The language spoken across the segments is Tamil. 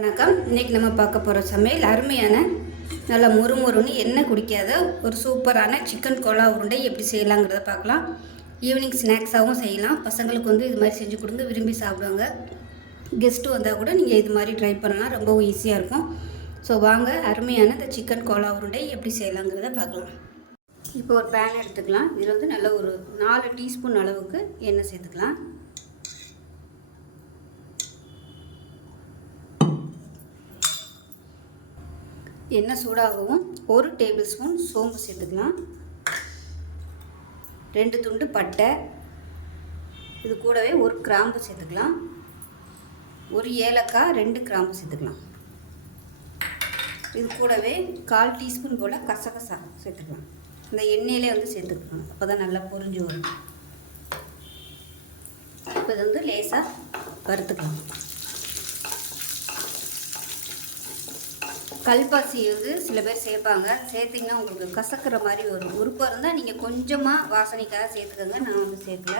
வணக்கம். இன்னைக்கு நம்ம பார்க்க போகிற சமையல் அருமையான நல்லா முறுமுறுன்னு எண்ணெய் குடிக்காத ஒரு சூப்பரான சிக்கன் கோலா உருண்டை எப்படி செய்யலாங்கிறத பார்க்கலாம். ஈவினிங் ஸ்நாக்ஸாகவும் செய்யலாம். பசங்களுக்கு வந்து இது மாதிரி செஞ்சு கொடுங்க. விரும்பி சாப்பிடுவாங்க. கெஸ்ட்டு வந்தால் கூட நீங்கள் இது மாதிரி ட்ரை பண்ணலாம். ரொம்பவும் ஈஸியாக இருக்கும். ஸோ வாங்க அருமையான இந்த சிக்கன் கோலா உருண்டை எப்படி செய்யலாங்கிறத பார்க்கலாம். இப்போ ஒரு பேன் எடுத்துக்கலாம். இதில் வந்து நல்ல ஒரு நாலு டீஸ்பூன் அளவுக்கு எண்ணெய் சேர்த்துக்கலாம். எண்ணெய் சூடாகவும் ஒரு டேபிள் ஸ்பூன் சோம்பு சேர்த்துக்கலாம். ரெண்டு துண்டு பட்டை. இது கூடவே ஒரு கிராம்பு சேர்த்துக்கலாம். ஒரு ஏலக்காய் ரெண்டு கிராம்பு சேர்த்துக்கலாம். இது கூடவே கால் டீஸ்பூன் போல் கசகசா சேர்த்துக்கலாம். இந்த எண்ணெயிலே வந்து சேர்த்துக்கலாம். அப்போ தான் நல்லா பொரிஞ்சு வரும். இப்போ இது வந்து லேசாக வறுத்துக்கலாம். கல்பாசி வந்து சில பேர் சேர்ப்பாங்க. சேர்த்திங்கன்னா உங்களுக்கு கசக்கிற மாதிரி வரும். உருப்பம் இருந்தால் நீங்கள் கொஞ்சமாக வாசனைக்காக சேர்த்துக்கோங்க. நான் வந்து சேர்க்கல.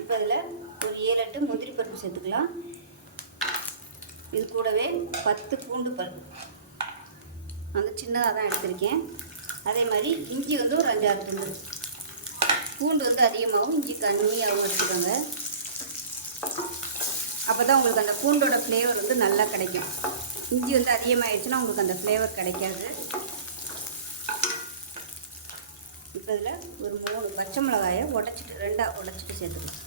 இப்போ இதில் ஒரு ஏழு எட்டு முந்திரி பருப்பு சேர்த்துக்கலாம். இது கூடவே பத்து பூண்டு பருப்பு. வந்து சின்னதாக தான் எடுத்திருக்கேன். அதே மாதிரி இஞ்சி வந்து ஒரு அஞ்சாறு துண்டு. பூண்டு வந்து அதிகமாகவும் இஞ்சி கம்மியாகவும் எடுத்துக்கோங்க. அப்போ தான் உங்களுக்கு அந்த பூண்டோட ஃப்ளேவர் வந்து நல்லா கிடைக்கும். இஞ்சி வந்து அதிகமாகிடுச்சுன்னா உங்களுக்கு அந்த ஃப்ளேவர் கிடைக்காது. இப்போ இதில் ஒரு மூணு பச்சை மிளகாயை உடச்சிட்டு ரெண்டாக உடச்சிட்டு சேர்த்துக்கலாம்.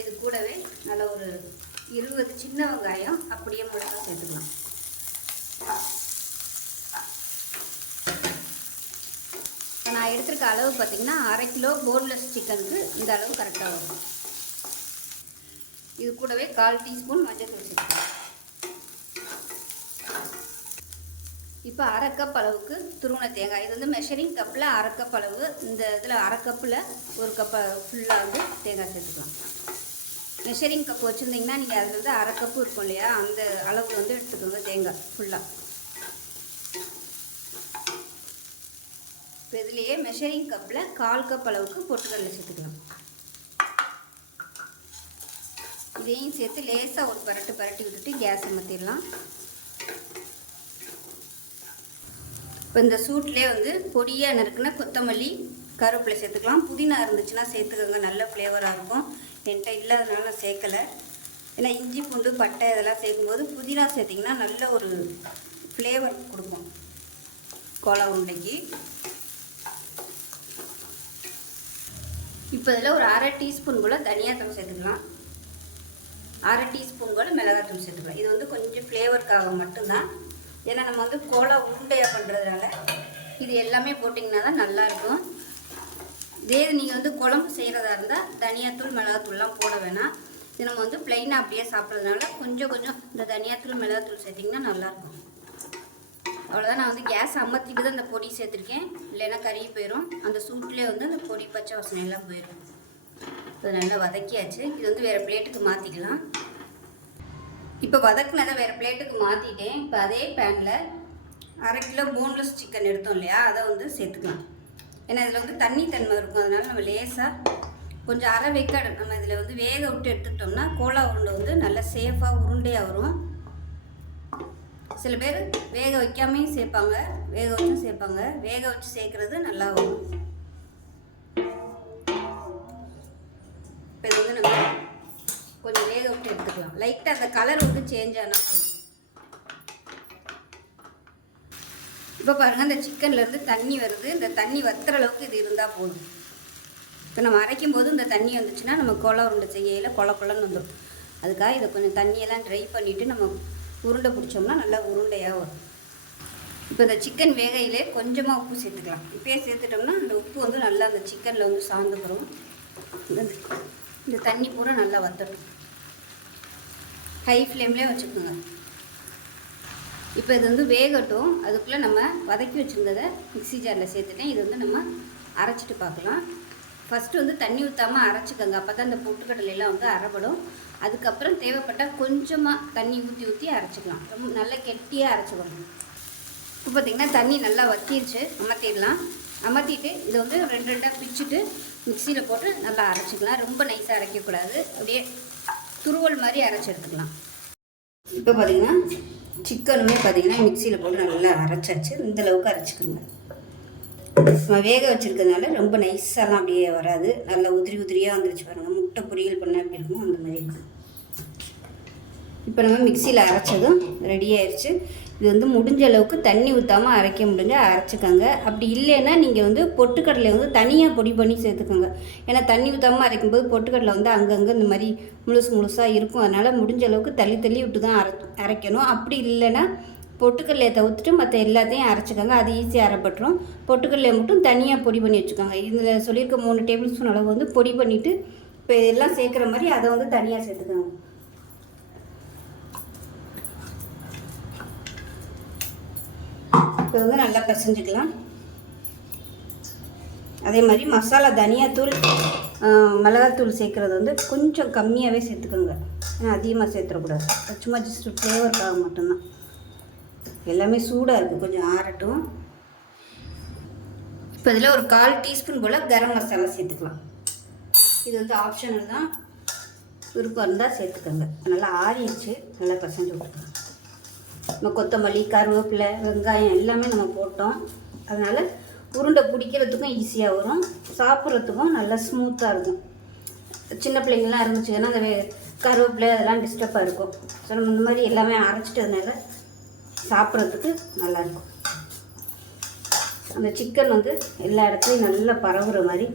இது கூடவே நல்ல ஒரு இருபது சின்ன வெங்காயம் அப்படியே மிளகாய் சேர்த்துக்கலாம் இப்போ நான் எடுத்துருக்க அளவு பார்த்திங்கன்னா அரை கிலோ போன்லெஸ் சிக்கனுக்கு இந்த அளவு கரெக்டாக வரும். இது கூடவே கால் டீஸ்பூன் மஞ்சள் தூள் சேர்த்துக்கலாம். இப்போ அரை கப் அளவுக்கு துருவன தேங்காய். இது வந்து மெஷரிங் கப்பில் அரை கப் அளவு. இந்த இதில் அரை கப்பில் ஒரு கப்பை ஃபுல்லாக வந்து தேங்காய் சேர்த்துக்கலாம். மெஷரிங் கப் வச்சுருந்தீங்கன்னா நீங்கள் அதில் வந்து அரை கப்பு இருக்கும் இல்லையா? அந்த அளவு வந்து எடுத்துக்கோங்க தேங்காய் ஃபுல்லாக இப்போ இதுலேயே மெஷரிங் கப்பில் கால் கப் அளவுக்கு பொட்டுக்கடலை சேர்த்துக்கலாம். இதையும் சேர்த்து லேசாக ஒரு பரட்டு பரட்டி விட்டுட்டு கேஸ் அமர்த்திடலாம் இப்போ இந்த சூட்லேயே வந்து பொடியாக நறுக்குன கொத்தமல்லி கருவேப்பிலை சேர்த்துக்கலாம். புதினா இருந்துச்சுன்னா சேர்த்துக்கோங்க. நல்ல ஃப்ளேவராக இருக்கும். என்கிட்ட இல்லாதனால நான் சேர்க்கலை. ஏன்னா இஞ்சி பூண்டு பட்டை இதெல்லாம் சேர்க்கும்போது புதினா சேர்த்திங்கன்னா நல்ல ஒரு ஃப்ளேவர் கொடுக்கும். கோலா உருண்டைக்கு. இப்போ இதில் ஒரு அரை டீஸ்பூன் போல் தனியாத்தூள் சேர்த்துக்கலாம். அரை டீஸ்பூன் போல் மிளகாத்தூள் சேர்த்துக்கலாம். இது வந்து கொஞ்சம் ஃப்ளேவருக்காக மட்டும்தான். ஏன்னா நம்ம வந்து கோலா உருண்டையாக பண்ணுறதுனால இது எல்லாமே போட்டிங்கன்னா தான் நல்லாயிருக்கும். இதே நீங்கள் வந்து குழம்பு செய்கிறதா இருந்தால் தனியாத்தூள் மிளகாத்தூள்லாம் போட வேணாம். இது நம்ம வந்து ப்ளைனாக அப்படியே சாப்பிட்றதுனால கொஞ்சம் கொஞ்சம் இந்த தனியாத்தூள் மிளகாத்தூள் சேர்த்திங்கன்னா நல்லாயிருக்கும். அவ்வளோதான் நான் வந்து கேஸ் அமர்த்திட்டு தான் அந்த பொடி சேர்த்துருக்கேன். இல்லைன்னா கருகி போயிடும் அந்த சூட்லேயே வந்து அந்த பொடி பச்சை வாசனை எல்லாம் போயிடும் இப்போ நல்லா வதக்கியாச்சு. இது வந்து வேறு பிளேட்டுக்கு மாற்றிக்கலாம் இப்போ வதக்குனதை வேறு பிளேட்டுக்கு மாற்றிட்டேன் இப்போ அதே பேனில் அரை கிலோ போன்லெஸ் சிக்கன் எடுத்தோம் இல்லையா? அதை வந்து சேர்த்துக்கலாம். ஏன்னா இதில் வந்து தண்ணி தன்மை இருக்கும். அதனால் நம்ம லேசாக கொஞ்சம் அரை வெக்காடு நம்ம இதில் வந்து வேக விட்டு எடுத்துக்கிட்டோம்னா கோலா உருண்டை வந்து நல்லா சேஃபாக உருண்டையாக வரும். சில பேர் வேக வைக்காமையும் சேர்ப்பாங்க வேக வச்சும் சேர்ப்பாங்க. வேக வச்சு சேர்க்குறது நல்லா வரும் இப்போ இது வந்து நம்ம கொஞ்சம் வேக விட்டு எடுத்துக்கலாம். லைட்டாக அந்த கலர் வந்து சேஞ்ச் ஆனால் போதும். இப்போ பாருங்கள் இந்த சிக்கன்லேருந்து தண்ணி வருது. இந்த தண்ணி வத்துற அளவுக்கு இது இருந்தால் போதும். இப்போ நம்ம அரைக்கும் போது இந்த தண்ணி வந்துச்சுன்னா நம்ம கோலா உருண்டை செய்யல கொல கொலன்னு வந்துடும் அதுக்காக இதை கொஞ்சம் தண்ணியெல்லாம் ட்ரை பண்ணிவிட்டு நம்ம உருண்டை பிடிச்சோம்னா நல்லா உருண்டையாக வரும். இப்போ இந்த சிக்கன் வேகையிலே கொஞ்சமாக உப்பு சேர்த்துக்கலாம். இப்போயே சேர்த்துட்டோம்னா அந்த உப்பு வந்து நல்லா அந்த சிக்கனில் வந்து சார்ந்து வரும். இந்த தண்ணி பூரா நல்லா வத்தட்டும் ஹை ஃப்ளேம்லேயே வச்சுக்கோங்க. இப்போ இது வந்து வேகட்டும். அதுக்குள்ளே நம்ம வதக்கி வச்சுருந்ததை மிக்ஸி ஜாரில் சேர்த்துட்டேன். இது வந்து நம்ம அரைச்சிட்டு பார்க்கலாம். ஃபஸ்ட்டு வந்து தண்ணி ஊற்றாமல் அரைச்சிக்கோங்க. அப்போ தான் இந்த பொட்டுக்கடலையெல்லாம் வந்து அரைபடும் அதுக்கப்புறம் தேவைப்பட்டால் கொஞ்சமாக தண்ணி ஊற்றி ஊற்றி அரைச்சிக்கலாம். ரொம்ப நல்லா கெட்டியாக அரைச்சிக்கணும் இப்போ பார்த்திங்கன்னா தண்ணி நல்லா வத்திருச்சு. அமர்த்திடலாம். அமர்த்திட்டு இதை வந்து ரெண்டு ரெண்டாக பிச்சுட்டு மிக்சியில் போட்டு நல்லா அரைச்சிக்கலாம். ரொம்ப நைஸாக அரைக்கக்கூடாது. அப்படியே துருவல் மாதிரி அரைச்சி எடுத்துக்கலாம். இப்போ பார்த்திங்கன்னா சிக்கனுமே பார்த்தீங்கன்னா மிக்சியில் போட்டு நல்லா அரைச்சாச்சு. இந்தளவுக்கு அரைச்சிக்கோங்க. நம்ம வேக வச்சுருக்கிறதுனால ரொம்ப நைஸாலாம் அப்படியே வராது. நல்லா உதிரி உதிரியாக வந்துருச்சு பாருங்கள் முட்டை பொரியல் பண்ண எப்படி இருக்குமோ அந்த மாதிரி இருக்கும் இப்போ நம்ம மிக்சியில் அரைச்சதும் ரெடி ஆயிடுச்சு இது வந்து முடிஞ்ச அளவுக்கு தண்ணி ஊற்றாமல் அரைக்க முடிஞ்ச அரைச்சிக்கோங்க. அப்படி இல்லைன்னா நீங்கள் வந்து பொட்டுக்கடலை வந்து தனியாக பொடி பண்ணி சேர்த்துக்கோங்க. ஏன்னா தண்ணி ஊற்றாமல் அரைக்கும்போது பொட்டுக்கடலை வந்து அங்கங்கே இந்த மாதிரி முழுசு முழுசாக இருக்கும். அதனால் முடிஞ்ச அளவுக்கு தள்ளி தள்ளி விட்டு தான் அரை அரைக்கணும். அப்படி இல்லைன்னா பொட்டுக்கடலையை தவிர்த்துட்டு மற்ற எல்லாத்தையும் அரைச்சிக்கோங்க. அது ஈஸியாக அரைப்பட்டுரும். பொட்டுக்கல்லையை மட்டும் தனியாக பொடி பண்ணி வச்சுக்கோங்க. இதில் சொல்லியிருக்க மூணு டேபிள் ஸ்பூன் அளவு வந்து பொடி பண்ணிவிட்டு இப்போ எல்லாம் சேர்க்குற மாதிரி அதை வந்து தனியாக சேர்த்துக்கோங்க. இப்போ வந்து நல்லா பிசைஞ்சுக்கலாம். அதே மாதிரி மசாலா தனியாத்தூள் மிளகாத்தூள் சேர்க்குறது வந்து கொஞ்சம் கம்மியாகவே சேர்த்துக்கோங்க. ஏன்னா அதிகமாக சேர்த்துடக்கூடாது. சும்மா ஜஸ்ட் ஃப்ளேவருக்காக மட்டும்தான். எல்லாமே சூடாக இருக்குது கொஞ்சம் ஆறட்டும். இப்போ இதில் ஒரு கால் டீஸ்பூன் போல் கரம் மசாலா சேர்த்துக்கலாம். இது வந்து ஆப்ஷனல் தான். விருப்பம் இருந்தால் சேர்த்துக்கோங்க. நல்லா ஆறிடுச்சு நல்லா பசஞ்சு விட்டுக்கலாம் நம்ம கொத்தமல்லி கருவேப்பிலை வெங்காயம் எல்லாமே நம்ம போட்டோம். அதனால் உருண்டை பிடிக்கிறதுக்கும் ஈஸியாக வரும். சாப்பிட்றதுக்கும் நல்லா ஸ்மூத்தாக இருக்கும். சின்ன பிள்ளைங்கள்லாம் இருந்துச்சுன்னா அந்த வே- கருவேப்பிலை அதெல்லாம் டிஸ்டர்பாக இருக்கும். ஸோ நம்ம இந்த மாதிரி எல்லாமே அரைச்சிட்டதுனால சாப்பிட்றதுக்கு நல்லாயிருக்கும். அந்த சிக்கன் வந்து எல்லா இடத்துலையும் நல்லா பரவுற மாதிரி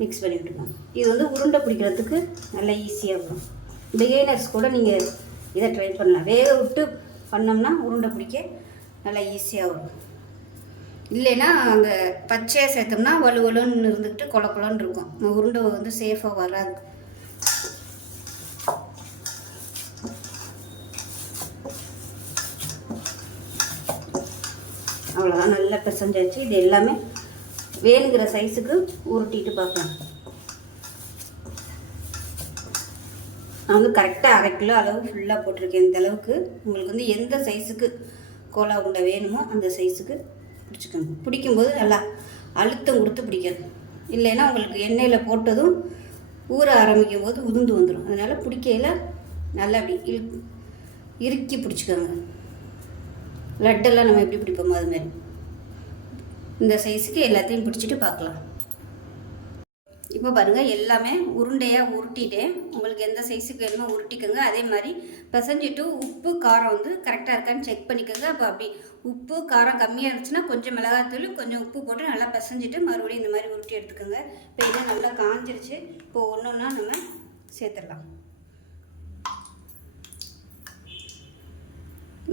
மிக்ஸ் பண்ணி விட்டுக்கோங்க. இது வந்து உருண்டை பிடிக்கிறதுக்கு நல்லா ஈஸியாக வரும் பிகினர்ஸ் கூட நீங்கள் இதை ட்ரை பண்ணலாம். வேக விட்டு பண்ணோம்னா உருண்டை பிடிக்க நல்லா ஈஸியாக வரும். இல்லைன்னா அந்த பச்சையாக சேர்த்தோம்னா வலு வலுன்னு இருந்துக்கிட்டு கொல கொலன்னு இருக்கும். உருண்டை வந்து சேஃபாக வராது. அவ்வளோதான் நல்லா பிசைஞ்சாச்சு இது எல்லாமே வேணுங்கிற சைஸுக்கு உருட்டிட்டு பார்க்கலாம் நான் வந்து கரெக்டாக அரை கிலோ அளவு ஃபுல்லாக போட்டிருக்கேன். இந்த அளவுக்கு உங்களுக்கு வந்து எந்த சைஸுக்கு கோலா உண்டை வேணுமோ அந்த சைஸுக்கு பிடிச்சிக்கோங்க. பிடிக்கும்போது நல்லா அழுத்தம் கொடுத்து பிடிக்கணும். இல்லைன்னா உங்களுக்கு எண்ணெயில் போட்டதும் ஊற ஆரம்பிக்கும் போது உதுந்து வந்துடும் அதனால் பிடிக்கையில் நல்லா அப்படி இறுக்கி பிடிச்சிக்கோங்க. லட்டெல்லாம் நம்ம எப்படி பிடிப்போமோ அது மாதிரி. இந்த சைஸுக்கு எல்லாத்தையும் பிடிச்சிட்டு பார்க்கலாம். இப்போ பாருங்கள் எல்லாமே உருண்டையாக உருட்டிட்டேன் உங்களுக்கு எந்த சைஸுக்கு வேணுமோ உருட்டிக்கோங்க. அதே மாதிரி பிசைஞ்சிட்டு உப்பு காரம் வந்து கரெக்டாக இருக்கான்னு செக் பண்ணிக்கோங்க. அப்போ அப்படி உப்பு காரம் கம்மியாக இருந்துச்சுன்னா கொஞ்சம் மிளகாத்தூள் கொஞ்சம் உப்பு போட்டு நல்லா பிசைஞ்சிட்டு மறுபடியும் இந்த மாதிரி உருட்டி எடுத்துக்கோங்க. இப்போ இது நல்லா காஞ்சிருச்சு. இப்போ ஒன்று ஒன்றா நம்ம சேர்த்துடலாம்.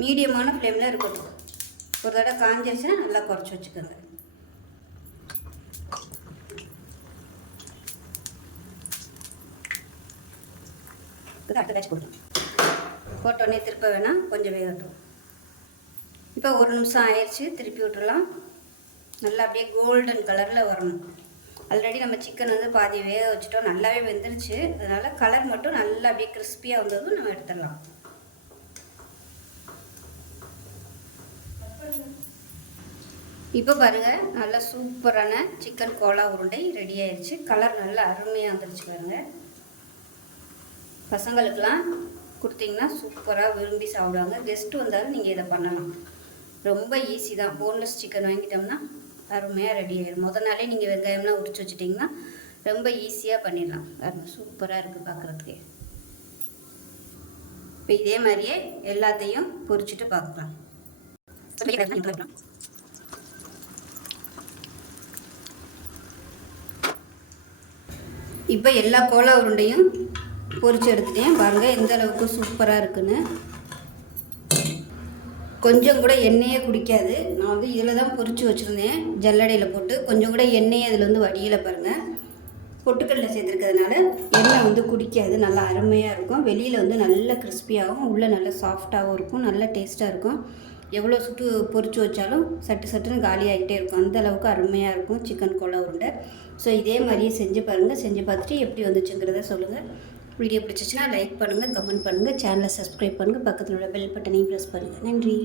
மீடியமான ஃப்ளேமில் இருக்கட்டும். ஒரு தடவை காஞ்சிருச்சுன்னா நல்லா குறைச்சி வச்சுக்கோங்க. அடுத்த பேட்ச் போட்டோம் போட்டோடனே திருப்ப வேணாம் கொஞ்சம் வேகட்டும். இப்போ ஒரு நிமிஷம் ஆயிடுச்சு திருப்பி விட்டுறலாம். நல்லா அப்படியே கோல்டன் கலரில் வரணும். ஆல்ரெடி நம்ம சிக்கன் வந்து பாதி வேக வச்சுட்டோம் நல்லாவே வெந்துருச்சு. அதனால் கலர் மட்டும் நல்லா அப்படியே கிறிஸ்பியாக வந்ததும் நம்ம எடுத்துடலாம். இப்போ பாருங்கள் நல்லா சூப்பரான சிக்கன் கோலா உருண்டை ரெடி ஆயிடுச்சு கலர் நல்லா அருமையாக வந்துருச்சு பாருங்கள் பசங்களுக்கெலாம் கொடுத்தீங்கன்னா சூப்பராக விரும்பி சாப்பிடுவாங்க. கெஸ்ட்டு வந்தாலும் நீங்கள் இதை பண்ணலாம். ரொம்ப ஈஸி தான். போன்லெஸ் சிக்கன் வாங்கிட்டோம்னா அருமையாக ரெடி ஆயிடும் முத நாளே நீங்கள் வெங்காயம்லாம் உரிச்சு வச்சுட்டிங்கன்னா ரொம்ப ஈஸியாக பண்ணிடலாம். அருமை சூப்பராக இருக்குது பார்க்குறதுக்கே. இப்போ இதே மாதிரியே எல்லாத்தையும் பொரிச்சிட்டு பார்க்கலாம். இப்போ எல்லா கோலா உருண்டையும் பொறிச்சு எடுத்துட்டேன். பாருங்கள் எந்த அளவுக்கு சூப்பராக இருக்குன்னு. கொஞ்சம் கூட எண்ணெயே குடிக்காது. நான் வந்து இதில் தான் பொறிச்சு வச்சுருந்தேன். ஜல்லடையில் போட்டு கொஞ்சம் கூட எண்ணெயை அதில் வந்து வடியில் பாருங்கள் பொட்டுக்கடலை சேர்த்துருக்கிறதுனால எண்ணெய் வந்து குடிக்காது. நல்லா அருமையாக இருக்கும். வெளியில் வந்து நல்ல கிறிஸ்பியாகவும் உள்ளே நல்ல சாஃப்டாகவும் இருக்கும். நல்ல டேஸ்ட்டாக இருக்கும். எவ்வளோ சுட்டு பொறிச்சு வச்சாலும் சட்டு சட்டுன்னு காலி ஆகிட்டே இருக்கும். அந்த அளவுக்கு அருமையாக இருக்கும் சிக்கன் கோலா உருண்டை. ஸோ இதே மாதிரியே செஞ்சு பாருங்கள் செஞ்சு பார்த்துட்டு எப்படி வந்துச்சுங்கிறத சொல்லுங்கள் வீடியோ பிடிச்சிச்சின்னா லைக் பண்ணுங்கள் கமெண்ட் பண்ணுங்கள் சேனலை சப்ஸ்கிரைப் பண்ணுங்கள் பக்கத்தில் உள்ள பெல் பட்டனையும் ப்ரெஸ் பண்ணுங்கள் நன்றி.